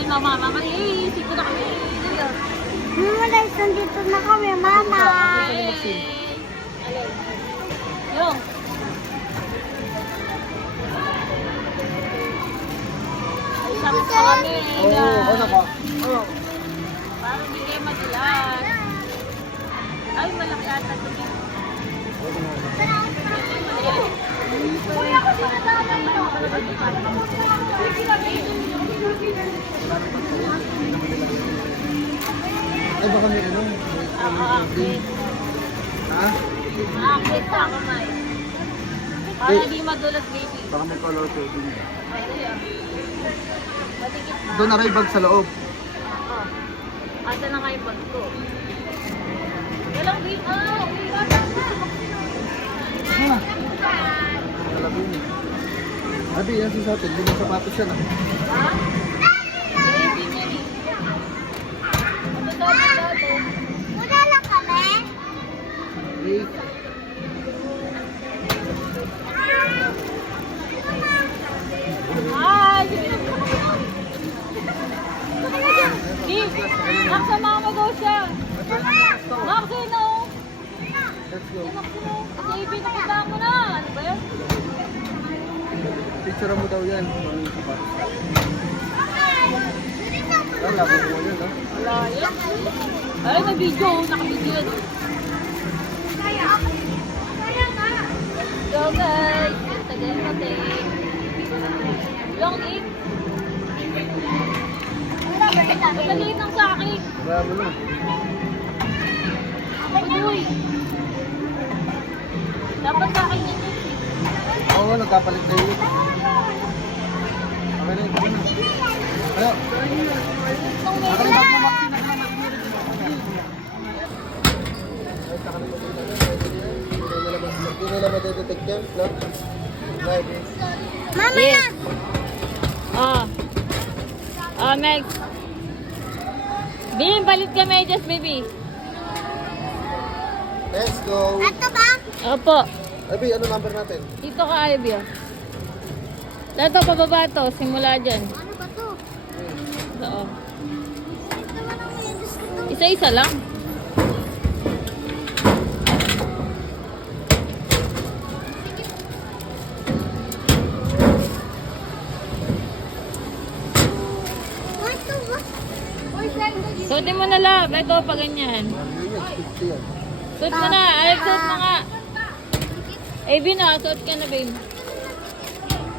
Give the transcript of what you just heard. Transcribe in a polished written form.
Ay, mama, iisip ko na kami. Mama, guys, nandito na kami, mama. Yung. Ay, sabi pa kami. ano pa? Parang hindi kayo madalas. Ay, malaki ata ito dito. Kuya, ako sinasama ito. Ay, baka may ano? Akit. Ha? Akit sa kamay. Para di madulas, baby. Baka may color coding. Ay, matikit na. Doon na kayo bag sa loob. Oo. Asa na kayo bag ko? Walang baby. Alabi niya. Abi, yan si Satin. Hindi mo sapatos yan ah. Ha? Baby niya ni. Ano daw? Muna lang kami. Hey. Ay! Steve! Naksama mo daw siya. Naksino! Let's go. Naksino! Baby, nakita mo na. Ano ba yun? Picture mo daw yan. Ano yung sapatos? Wala ko mo yun ah. Wala yan. Ay, may video. Naka-video yan. Go guys! Tagal natin. Long egg. Madali lang sa akin. Wala mo na. Uy! Dapat sa akin yun. Oo, nagkapalit tayo. Okay na yun. Kaya, Itong akin meron. yung bag mo, Maxine. Hindi nila madedetect yan, no? Right. Mama Yes. na. Max. Bim, palit ka medyas, baby. Let's go. Ito ba? Opo. Abi, ano number natin? Dito ka, Ivy. Ito, pababa to. Simula dyan. Ano ba to? Oo. Ito ba nang may gusto to? Isa-isa lang. Ito ba? Uy, saan Suotin mo na, love. Ito, pa ganyan. Yun yan, 50 yan. Suot mo na. Alex, suot mo nga. Ivy na, suot ka na, babe.